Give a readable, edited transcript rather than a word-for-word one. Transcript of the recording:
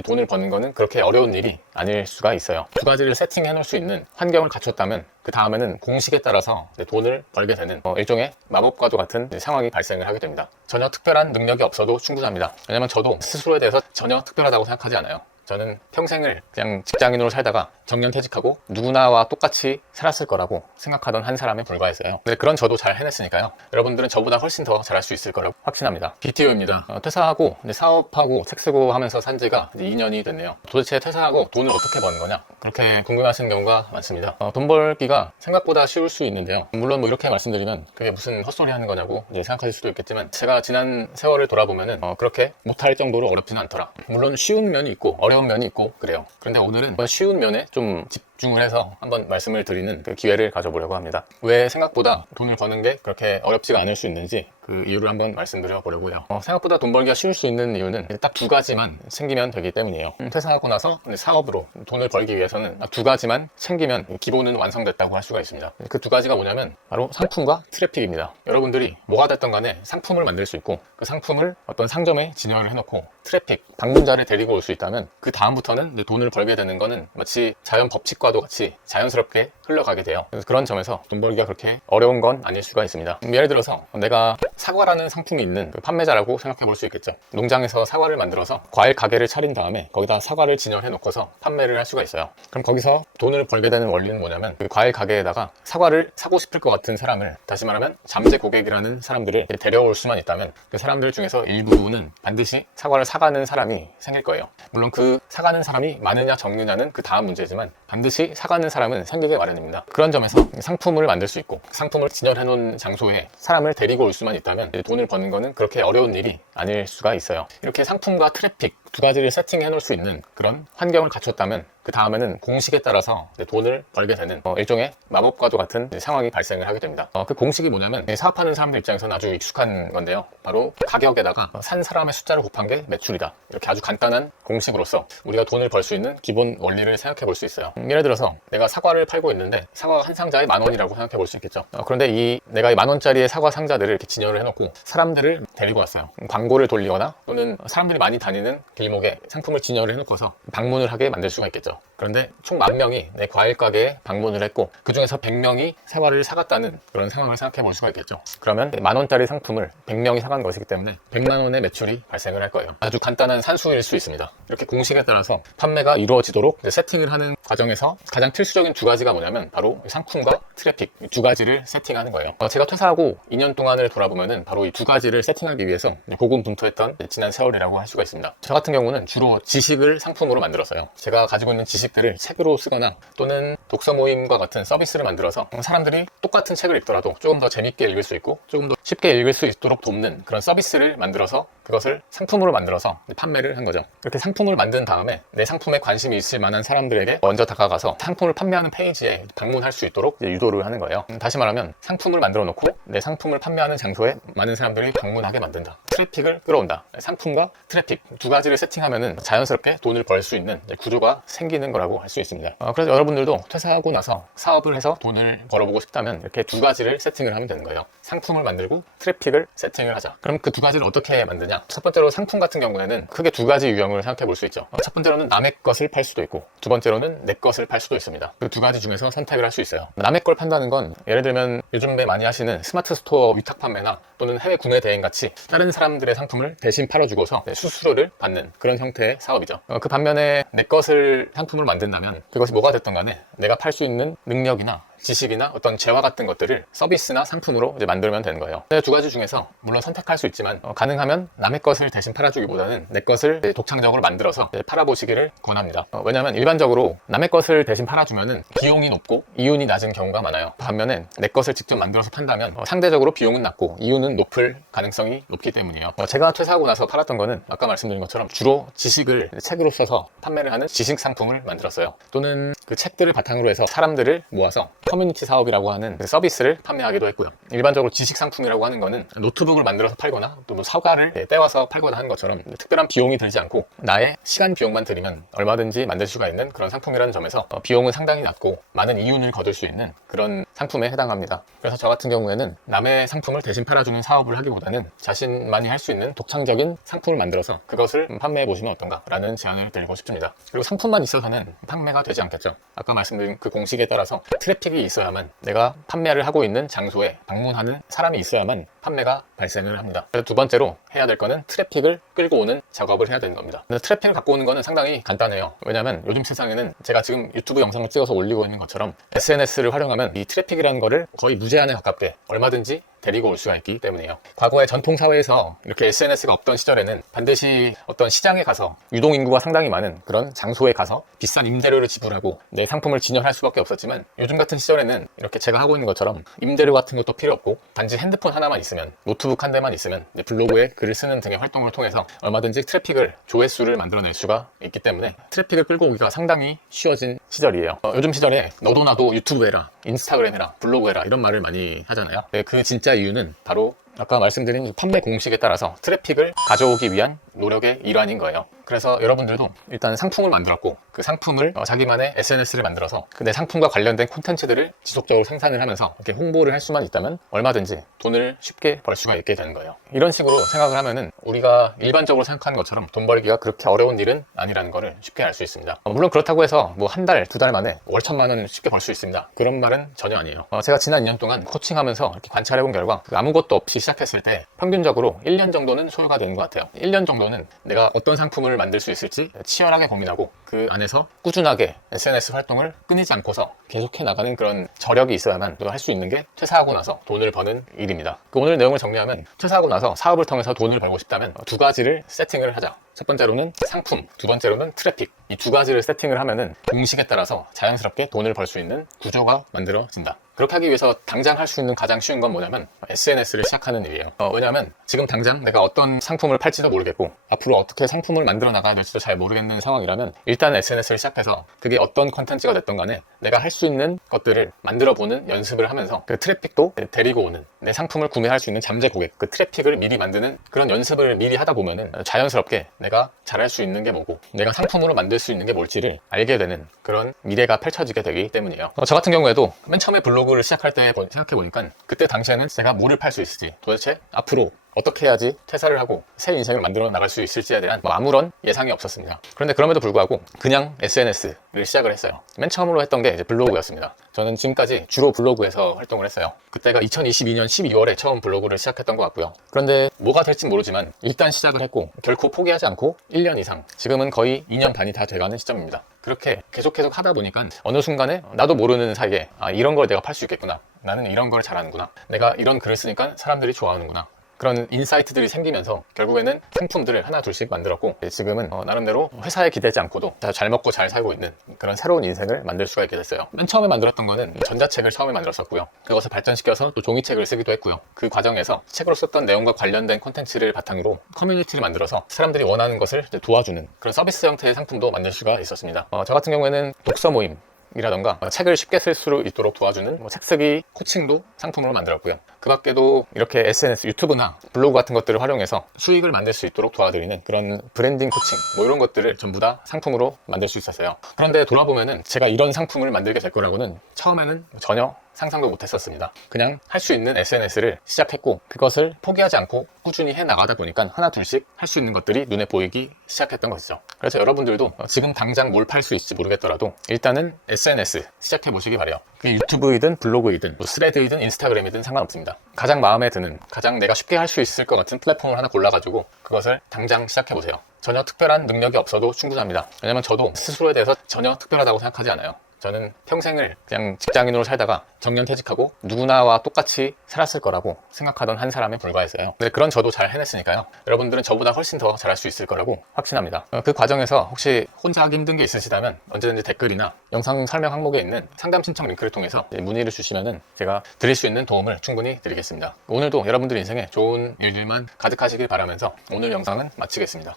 돈을 버는 거는 그렇게 어려운 일이 아닐 수가 있어요. 두 가지를 세팅해 놓을 수 있는 환경을 갖췄다면 그 다음에는 공식에 따라서 돈을 벌게 되는 일종의 마법과도 같은 상황이 발생을 하게 됩니다. 전혀 특별한 능력이 없어도 충분합니다. 왜냐면 저도 스스로에 대해서 전혀 특별하다고 생각하지 않아요. 저는 평생을 그냥 직장인으로 살다가 정년퇴직하고 누구나와 똑같이 살았을 거라고 생각하던 한 사람에 불과했어요. 근데 그런 저도 잘 해냈으니까요. 여러분들은 저보다 훨씬 더 잘할 수 있을 거라고 확신합니다. BTO입니다. 퇴사하고 사업하고 책 쓰고 하면서 산 지가 2년이 됐네요. 도대체 퇴사하고 돈을 어떻게 버는 거냐? 그렇게 궁금해하시는 경우가 많습니다. 돈 벌기가 생각보다 쉬울 수 있는데요. 물론 이렇게 말씀드리면 그게 무슨 헛소리 하는 거냐고 생각하실 수도 있겠지만 제가 지난 세월을 돌아보면은 그렇게 못할 정도로 어렵지는 않더라. 물론 쉬운 면이 있고 어려운 면이 있고 그래요. 그런데 오늘은 쉬운 면에 좀 집중을 해서 한번 말씀을 드리는 그 기회를 가져보려고 합니다. 왜 생각보다 돈을 버는 게 그렇게 어렵지가 않을 수 있는지 그 이유를 한번 말씀드려 보려고요. 생각보다 돈 벌기가 쉬울 수 있는 이유는 딱 두 가지만 챙기면 되기 때문이에요. 퇴사하고 나서 사업으로 돈을 벌기 위해서는 두 가지만 챙기면 기본은 완성됐다고 할 수가 있습니다. 그 두 가지가 뭐냐면 바로 상품과 트래픽입니다. 여러분들이 뭐가 됐든 간에 상품을 만들 수 있고 그 상품을 어떤 상점에 진열을 해놓고 트래픽, 방문자를 데리고 올 수 있다면 그 다음부터는 돈을 벌게 되는 거는 마치 자연 법칙과도 같이 자연스럽게 흘러가게 돼요. 그래서 그런 점에서 돈 벌기가 그렇게 어려운 건 아닐 수가 있습니다. 예를 들어서 내가 사과라는 상품이 있는 그 판매자라고 생각해 볼 수 있겠죠. 농장에서 사과를 만들어서 과일 가게를 차린 다음에 거기다 사과를 진열해 놓고서 판매를 할 수가 있어요. 그럼 거기서 돈을 벌게 되는 원리는 뭐냐면 그 과일 가게에다가 사과를 사고 싶을 것 같은 사람을, 다시 말하면 잠재 고객이라는 사람들을 데려올 수만 있다면 그 사람들 중에서 일부는 반드시 사과를 사가는 사람이 생길 거예요. 물론 그 사가는 사람이 많으냐 적느냐는 그 다음 문제지만 반드시 사가는 사람은 생기게 마련입니다. 그런 점에서 상품을 만들 수 있고 상품을 진열해 놓은 장소에 사람을 데리고 올 수만 있다면 돈을 버는 거는 그렇게 어려운 일이 아닐 수가 있어요. 이렇게 상품과 트래픽 두 가지를 세팅해 놓을 수 있는 그런 환경을 갖췄다면 그 다음에는 공식에 따라서 돈을 벌게 되는 일종의 마법과도 같은 상황이 발생을 하게 됩니다. 그 공식이 뭐냐면 사업하는 사람들 입장에서는 아주 익숙한 건데요. 바로 가격에다가 산 사람의 숫자를 곱한 게 매출이다. 이렇게 아주 간단한 공식으로서 우리가 돈을 벌 수 있는 기본 원리를 생각해 볼 수 있어요. 예를 들어서 내가 사과를 팔고 있는데 사과 한 상자에 10,000원이라고 생각해 볼 수 있겠죠. 그런데 내가 이 10,000원짜리의 사과 상자들을 이렇게 진열을 해놓고 사람들을 데리고 왔어요. 광고를 돌리거나 또는 사람들이 많이 다니는 길목에 상품을 진열을 해놓고서 방문을 하게 만들 수가 있겠죠. 그런데 총 10,000명이 내 과일 가게에 방문을 했고 그 중에서 100명이 사과를 사갔다는 그런 상황을 생각해 볼 수가 있겠죠. 그러면 10,000원짜리 상품을 100명이 사간 것이기 때문에 100만 원의 매출이 발생을 할 거예요. 아주 간단한 산수일 수 있습니다. 이렇게 공식에 따라서 판매가 이루어지도록 세팅을 하는 과정에서 가장 필수적인 두 가지가 뭐냐면 바로 상품과 트래픽 두 가지를 세팅하는 거예요. 제가 퇴사하고 2년 동안을 돌아보면은 바로 이 두 가지를 세팅하기 위해서 고군분투했던 지난 세월이라고 할 수가 있습니다. 저 같은 경우는 주로 지식을 상품으로 만들었어요. 제가 가지고 있는 지식들을 책으로 쓰거나 또는 독서 모임과 같은 서비스를 만들어서 사람들이 똑같은 책을 읽더라도 조금 더 재밌게 읽을 수 있고 조금 더 쉽게 읽을 수 있도록 돕는 그런 서비스를 만들어서 그것을 상품으로 만들어서 판매를 한 거죠. 이렇게 상품을 만든 다음에 내 상품에 관심이 있을 만한 사람들에게 먼저 다가가서 상품을 판매하는 페이지에 방문할 수 있도록 유도를 하는 거예요. 다시 말하면 상품을 만들어 놓고 내 상품을 판매하는 장소에 많은 사람들이 방문하게 만든다. 트래픽을 끌어온다. 상품과 트래픽 두 가지를 세팅하면은 자연스럽게 돈을 벌 수 있는 구조가 생기는 거라고 할 수 있습니다. 그래서 여러분들도 퇴사하고 나서 사업을 해서 돈을 벌어보고 싶다면 이렇게 두 가지를 세팅을 하면 되는 거예요. 상품을 만들고 트래픽을 세팅을 하자. 그럼 그 두 가지를 어떻게 만드냐? 첫 번째로 상품 같은 경우에는 크게 두 가지 유형을 생각해 볼 수 있죠. 첫 번째로는 남의 것을 팔 수도 있고 두 번째로는 내 것을 팔 수도 있습니다. 그 두 가지 중에서 선택을 할 수 있어요. 남의 걸 판다는 건 예를 들면 요즘에 많이 하시는 스마트 스토어 위탁 판매나 또는 해외 구매 대행 같이 다른 사람들의 상품을 대신 팔아주고서 수수료를 받는 그런 형태의 사업이죠. 그 반면에 내 것을 상품을 만든다면 그것이 뭐가 됐든 간에 내가 팔 수 있는 능력이나 지식이나 어떤 재화 같은 것들을 서비스나 상품으로 이제 만들면 되는 거예요. 두 가지 중에서 물론 선택할 수 있지만 가능하면 남의 것을 대신 팔아주기보다는 내 것을 독창적으로 만들어서 팔아보시기를 권합니다. 왜냐하면 일반적으로 남의 것을 대신 팔아주면은 비용이 높고 이윤이 낮은 경우가 많아요. 반면에 내 것을 직접 만들어서 판다면 상대적으로 비용은 낮고 이윤은 높을 가능성이 높기 때문이에요. 제가 퇴사하고 나서 팔았던 거는 아까 말씀드린 것처럼 주로 지식을 책으로 써서 판매를 하는 지식 상품을 만들었어요. 또는 그 책들을 바탕으로 해서 사람들을 모아서 커뮤니티 사업이라고 하는 서비스를 판매하기도 했고요. 일반적으로 지식 상품이라고 하는 거는 노트북을 만들어서 팔거나 또 뭐 사과를 떼와서 팔거나 하는 것처럼 특별한 비용이 들지 않고 나의 시간 비용만 들이면 얼마든지 만들 수가 있는 그런 상품이라는 점에서 비용은 상당히 낮고 많은 이윤을 거둘 수 있는 그런 상품에 해당합니다. 그래서 저 같은 경우에는 남의 상품을 대신 팔아주는 사업을 하기보다는 자신만이 할 수 있는 독창적인 상품을 만들어서 그것을 판매해 보시면 어떤가 라는 제안을 드리고 싶습니다. 그리고 상품만 있어서는 판매가 되지 않겠죠. 아까 말씀드린 그 공식에 따라서 트래픽이 있어야만, 내가 판매를 하고 있는 장소에 방문하는 사람이 있어야만 판매가 발생을 합니다. 그래서 두 번째로 해야 될 거는 트래픽을 끌고 오는 작업을 해야 되는 겁니다. 근데 트래픽을 갖고 오는 거는 상당히 간단해요. 왜냐하면 요즘 세상에는 제가 지금 유튜브 영상을 찍어서 올리고 있는 것처럼 SNS를 활용하면 이 트래픽이라는 거를 거의 무제한에 가깝게 얼마든지 데리고 올 수가 있기 때문이에요. 과거의 전통 사회에서 이렇게 SNS가 없던 시절에는 반드시 어떤 시장에 가서 유동인구가 상당히 많은 그런 장소에 가서 비싼 임대료를 지불하고 내 상품을 진열할 수밖에 없었지만, 요즘 같은 시절에는 이렇게 제가 하고 있는 것처럼 임대료 같은 것도 필요 없고 단지 핸드폰 하나만 있으면, 노트북 한 대만 있으면 블로그에 글을 쓰는 등의 활동을 통해서 얼마든지 트래픽을, 조회수를 만들어낼 수가 있기 때문에 트래픽을 끌고 오기가 상당히 쉬워진 시절이에요. 요즘 시절에 너도 나도 유튜브 해라, 인스타그램 해라, 블로그 해라 이런 말을 많이 하잖아요. 그 진짜 이유는 바로 아까 말씀드린 판매 공식에 따라서 트래픽을 가져오기 위한 노력의 일환인 거예요. 그래서 여러분들도 일단 상품을 만들었고 그 상품을 자기만의 SNS를 만들어서 내 상품과 관련된 콘텐츠들을 지속적으로 생산을 하면서 이렇게 홍보를 할 수만 있다면 얼마든지 돈을 쉽게 벌 수가 있게 되는 거예요. 이런 식으로 생각을 하면은 우리가 일반적으로 생각하는 것처럼 돈 벌기가 그렇게 어려운 일은 아니라는 거를 쉽게 알 수 있습니다. 물론 그렇다고 해서 뭐 한 달, 두 달 만에 월천만 원 쉽게 벌 수 있습니다. 그런 말은 전혀 아니에요. 제가 지난 2년 동안 코칭하면서 이렇게 관찰해본 결과 아무것도 없이 시작했을 때 평균적으로 1년 정도는 소요가 되는 것 같아요. 1년 정도는 내가 어떤 상품을 만들 수 있을지 치열하게 고민하고 그 안에서 꾸준하게 SNS 활동을 끊이지 않고서 계속해 나가는 그런 저력이 있어야만 할 수 있는 게 퇴사하고 나서 돈을 버는 일입니다. 오늘 내용을 정리하면, 퇴사하고 나서 사업을 통해서 돈을 벌고 싶다면 두 가지를 세팅을 하자. 첫 번째로는 상품, 두 번째로는 트래픽. 이 두 가지를 세팅을 하면은 공식에 따라서 자연스럽게 돈을 벌 수 있는 구조가 만들어진다. 그렇게 하기 위해서 당장 할 수 있는 가장 쉬운 건 뭐냐면 SNS를 시작하는 일이에요. 왜냐하면 지금 당장 내가 어떤 상품을 팔지도 모르겠고 앞으로 어떻게 상품을 만들어 나가야 될지도 잘 모르겠는 상황이라면 일단 SNS를 시작해서 그게 어떤 컨텐츠가 됐던 간에 내가 할 수 있는 것들을 만들어 보는 연습을 하면서 그 트래픽도 데리고 오는, 내 상품을 구매할 수 있는 잠재 고객, 그 트래픽을 미리 만드는 그런 연습을 미리 하다 보면은 자연스럽게 내가 잘할 수 있는 게 뭐고 내가 상품으로 만들 수 있는 게 뭘지를 알게 되는 그런 미래가 펼쳐지게 되기 때문이에요. 저 같은 경우에도 맨 처음에 블로그를 시작할 때 생각해보니까 그때 당시에는 제가 뭐를 팔 수 있을지, 도대체 앞으로 어떻게 해야지 퇴사를 하고 새 인생을 만들어 나갈 수 있을지에 대한 아무런 예상이 없었습니다. 그런데 그럼에도 불구하고 그냥 SNS를 시작을 했어요. 맨 처음으로 했던 게 이제 블로그였습니다. 저는 지금까지 주로 블로그에서 활동을 했어요. 그때가 2022년 12월에 처음 블로그를 시작했던 것 같고요. 그런데 뭐가 될진 모르지만 일단 시작을 했고 결코 포기하지 않고 1년 이상, 지금은 거의 2년 반이 다 돼가는 시점입니다. 그렇게 계속 하다 보니까 어느 순간에 나도 모르는 사이에 이런 걸 내가 팔 수 있겠구나, 나는 이런 걸 잘하는구나, 내가 이런 글을 쓰니까 사람들이 좋아하는구나, 그런 인사이트들이 생기면서 결국에는 상품들을 하나 둘씩 만들었고 지금은 나름대로 회사에 기대지 않고도 잘 먹고 잘 살고 있는 그런 새로운 인생을 만들 수가 있게 됐어요. 맨 처음에 만들었던 거는 전자책을 처음에 만들었었고요. 그것을 발전시켜서 또 종이책을 쓰기도 했고요. 그 과정에서 책으로 썼던 내용과 관련된 콘텐츠를 바탕으로 커뮤니티를 만들어서 사람들이 원하는 것을 도와주는 그런 서비스 형태의 상품도 만들 수가 있었습니다. 저 같은 경우에는 독서 모임 이라던가 책을 쉽게 쓸 수 있도록 도와주는 책쓰기 코칭도 상품으로 만들었고요. 그 밖에도 이렇게 SNS, 유튜브나 블로그 같은 것들을 활용해서 수익을 만들 수 있도록 도와드리는 그런 브랜딩 코칭 이런 것들을 전부 다 상품으로 만들 수 있었어요. 그런데 돌아보면은 제가 이런 상품을 만들게 될 거라고는 처음에는 전혀 상상도 못했었습니다. 그냥 할 수 있는 SNS를 시작했고 그것을 포기하지 않고 꾸준히 해나가다 보니까 하나 둘씩 할 수 있는 것들이 눈에 보이기 시작했던 것이죠. 그래서 여러분들도 지금 당장 뭘 팔 수 있을지 모르겠더라도 일단은 SNS 시작해보시기 바래요. 그게 유튜브이든 블로그이든 스레드이든 인스타그램이든 상관없습니다. 가장 마음에 드는, 가장 내가 쉽게 할 수 있을 것 같은 플랫폼을 하나 골라가지고 그것을 당장 시작해보세요. 전혀 특별한 능력이 없어도 충분합니다. 왜냐면 저도 스스로에 대해서 전혀 특별하다고 생각하지 않아요. 저는 평생을 그냥 직장인으로 살다가 정년퇴직하고 누구나와 똑같이 살았을 거라고 생각하던 한 사람에 불과했어요. 근데 그런 저도 잘 해냈으니까요. 여러분들은 저보다 훨씬 더 잘할 수 있을 거라고 확신합니다. 그 과정에서 혹시 혼자 하기 힘든 게 있으시다면 언제든지 댓글이나 영상 설명 항목에 있는 상담 신청 링크를 통해서 문의를 주시면은 제가 드릴 수 있는 도움을 충분히 드리겠습니다. 오늘도 여러분들 인생에 좋은 일들만 가득하시길 바라면서 오늘 영상은 마치겠습니다.